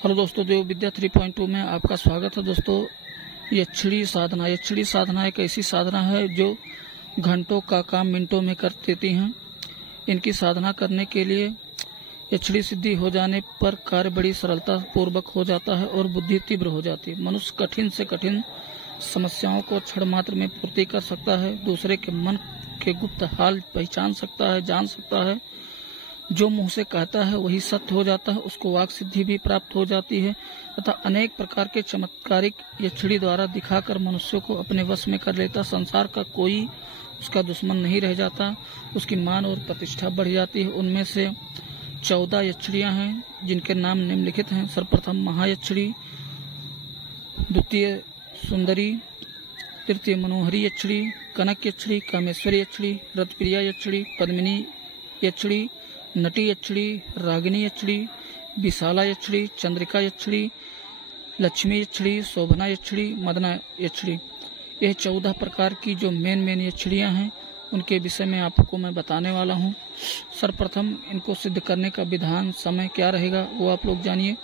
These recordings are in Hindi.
हेलो दोस्तों, देव विद्या 3.2 में आपका स्वागत है। दोस्तों, यक्षिणी साधना एक ऐसी साधना है जो घंटों का काम मिनटों में कर देती हैं। इनकी साधना करने के लिए यक्षिणी सिद्धि हो जाने पर कार्य बड़ी सरलता पूर्वक हो जाता है और बुद्धि तीव्र हो जाती है। मनुष्य कठिन से कठिन समस्याओं को क्षण मात्र में पूर्ति कर सकता है, दूसरे के मन के गुप्त हाल पहचान सकता है, जान सकता है। जो मुंह से कहता है वही सत्य हो जाता है, उसको वाक सिद्धि भी प्राप्त हो जाती है तथा अनेक प्रकार के चमत्कारिक यक्षिणी द्वारा दिखाकर मनुष्यों को अपने वश में कर लेता। संसार का कोई उसका दुश्मन नहीं रह जाता, उसकी मान और प्रतिष्ठा बढ़ जाती है। उनमें से 14 यक्षिणियां हैं जिनके नाम निम्नलिखित हैं। सर्वप्रथम महायक्षिणी, द्वितीय सुंदरी, तृतीय मनोहरी यक्षिणी, कनक यक्षिणी, कामेश्वरी यक्षिणी, रथप्रिया यक्षिणी, पद्मिनी यक्षिणी, नटी यक्षिणी, रागिनी यक्षिणी, विशाला यक्षिणी, चंद्रिका यक्षिणी, लक्ष्मी यक्षिणी, शोभना यक्षिणी, मदना यक्षिणी। यह 14 प्रकार की जो मेन यक्षिणियां हैं उनके विषय में आपको मैं बताने वाला हूं। सर्वप्रथम इनको सिद्ध करने का विधान, समय क्या रहेगा वो आप लोग जानिए।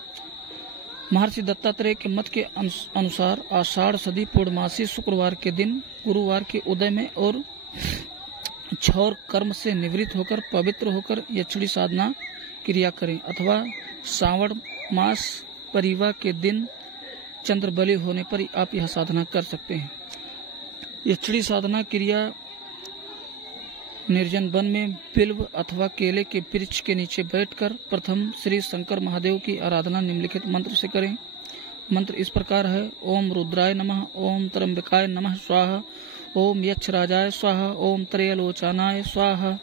महर्षि दत्तात्रेय के मत के अनुसार आषाढ़ सदी पूर्णमासी शुक्रवार के दिन गुरुवार के उदय में और क्षौर कर्म से निवृत्त होकर पवित्र होकर यक्षिणी साधना क्रिया करें, अथवा श्रावण मास परिवा के दिन चंद्र बलि होने पर आप यह साधना कर सकते हैं। यक्षिणी साधना क्रिया निर्जन वन में बिल्व अथवा केले के वृक्ष के नीचे बैठकर प्रथम श्री शंकर महादेव की आराधना निम्नलिखित मंत्र से करें। मंत्र इस प्रकार है: ओम रुद्राय नमः, ओम त्र्यंबकाय नमः स्वाहा, ओम यक्षराजाय स्वाहा, ओम त्रयलोचनाय स्वाहा।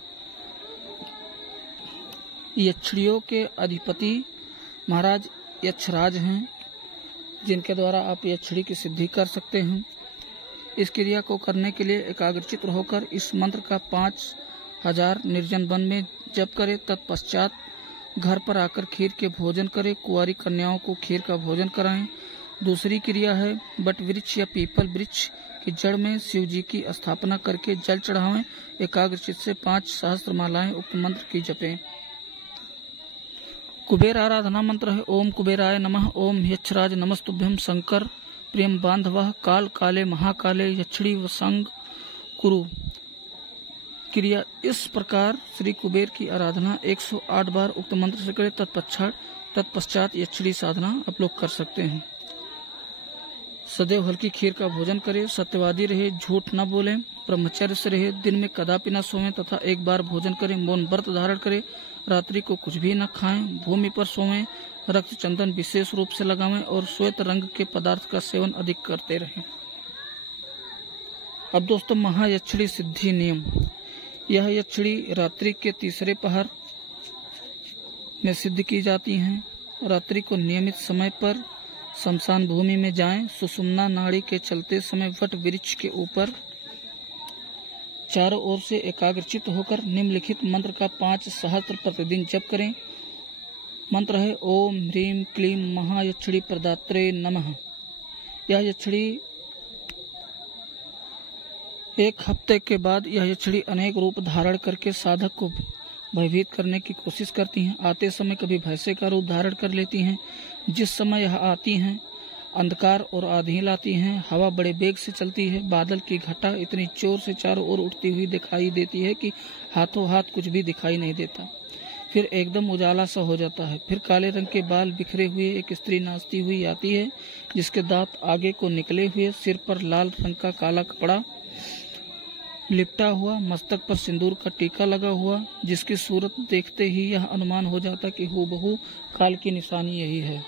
यक्षिणियों के अधिपति महाराज यक्षराज हैं, जिनके द्वारा आप यक्षिणी की सिद्धि कर सकते हैं। इस क्रिया को करने के लिए एकाग्रचित्त होकर इस मंत्र का 5000 निर्जन वन में जप करें। तत्पश्चात घर पर आकर खीर के भोजन करें। कुंवारी कन्याओं को खीर का भोजन कराएं। दूसरी क्रिया है बट वृक्ष या पीपल वृक्ष की जड़ में शिव जी की स्थापना करके जल चढ़ावें। एकाग्रचित्त से 5 सहस्त्र मालाएं उक्त मंत्र की जपें। कुबेर आराधना मंत्र है: ओम कुबेराय नमः, ओम यक्षराज नमस्तुभ्यं, शंकर प्रियम बांधवः, काल काले महाकाले यक्षिणी वसंग कुरु। क्रिया इस प्रकार श्री कुबेर की आराधना 108 बार उक्त मंत्र से करें। तत्पश्चात यक्षिणी साधना आप लोग कर सकते हैं। सदैव हल्की खीर का भोजन करें। सत्यवादी रहे, झूठ न बोलें, ब्रह्मचर्य से रहे, दिन में कदापि न सोएं तथा एक बार भोजन करें। मौन व्रत धारण करें। रात्रि को कुछ भी न खाएं। भूमि पर सोएं। रक्त चंदन विशेष रूप से लगावें और श्वेत रंग के पदार्थ का सेवन अधिक करते रहें। अब दोस्तों, महायक्षिणी सिद्धि नियम। यह यक्षिणी रात्रि के तीसरे पहर में सिद्ध की जाती हैं। रात्रि को नियमित समय पर शमशान भूमि में जाएं। सुषुम्ना नाड़ी के चलते समय वट वृक्ष के ऊपर चारों ओर से एकाग्रचित्त होकर निम्नलिखित मंत्र का 5 सहस्त्र प्रतिदिन जप करें। मंत्र है: ओम ह्रीं क्लीं महायक्षिणी प्रदात्रे नमः। यह यक्षिणी एक हफ्ते के बाद यह यक्षिणी अनेक रूप धारण करके साधक को भयभीत करने की कोशिश करती हैं। आते समय कभी भैंसे का रूप धारण कर लेती हैं। जिस समय यह आती हैं अंधकार और आंधी लाती हैं। हवा बड़े वेग से चलती है। बादल की घटा इतनी जोर से चारों ओर उठती हुई दिखाई देती है कि हाथों हाथ कुछ भी दिखाई नहीं देता। फिर एकदम उजाला सा हो जाता है। फिर काले रंग के बाल बिखरे हुए एक स्त्री नाचती हुई आती है, जिसके दांत आगे को निकले हुए, सिर पर लाल रंग का काला कपड़ा लिपटा हुआ, मस्तक पर सिंदूर का टीका लगा हुआ, जिसकी सूरत देखते ही यह अनुमान हो जाता कि हूबहू काल की निशानी यही है।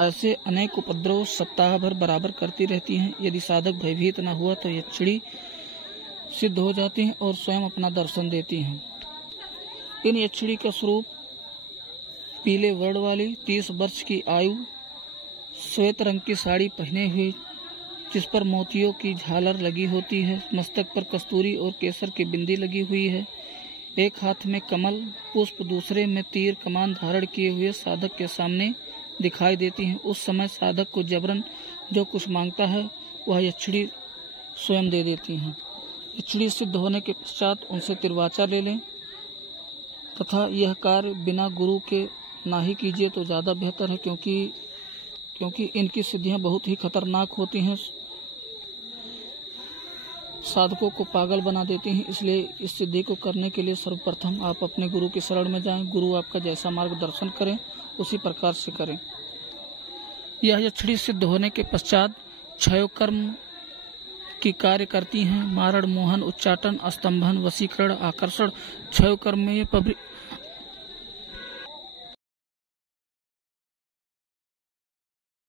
ऐसे अनेक उपद्रव सप्ताह भर बराबर करती रहती हैं। यदि साधक भयभीत न हुआ तो यक्षिणी सिद्ध हो जाती हैं और स्वयं अपना दर्शन देती हैं। इन यक्षिणी का स्वरूप पीले वर्ण वाली, 30 वर्ष की आयु, श्वेत रंग की साड़ी पहने हुई, जिस पर मोतियों की झालर लगी होती है। मस्तक पर कस्तूरी और केसर की बिंदी लगी हुई है। एक हाथ में कमल पुष्प, दूसरे में तीर कमान धारण किए हुए साधक के सामने दिखाई देती हैं। उस समय साधक को जबरन जो कुछ मांगता है वह यक्षिणी स्वयं दे देती हैं। यक्षिणी सिद्ध होने के पश्चात उनसे तिरवाचा ले लें तथा यह कार्य बिना गुरु के ना ही कीजिए तो ज़्यादा बेहतर है, क्योंकि इनकी सिद्धियां बहुत ही खतरनाक होती हैं, साधकों को पागल बना देती हैं। इसलिए इस सिद्धि को करने के लिए सर्वप्रथम आप अपने गुरु की शरण में जाएं। गुरु आपका जैसा मार्गदर्शन करें उसी प्रकार से करें। यह यक्षिणी सिद्ध होने के पश्चात क्षय कर्म की कार्य करती हैं। मारण, मोहन, उच्चाटन, स्तंभन, वशीकरण, आकर्षण। क्षय कर्म में ये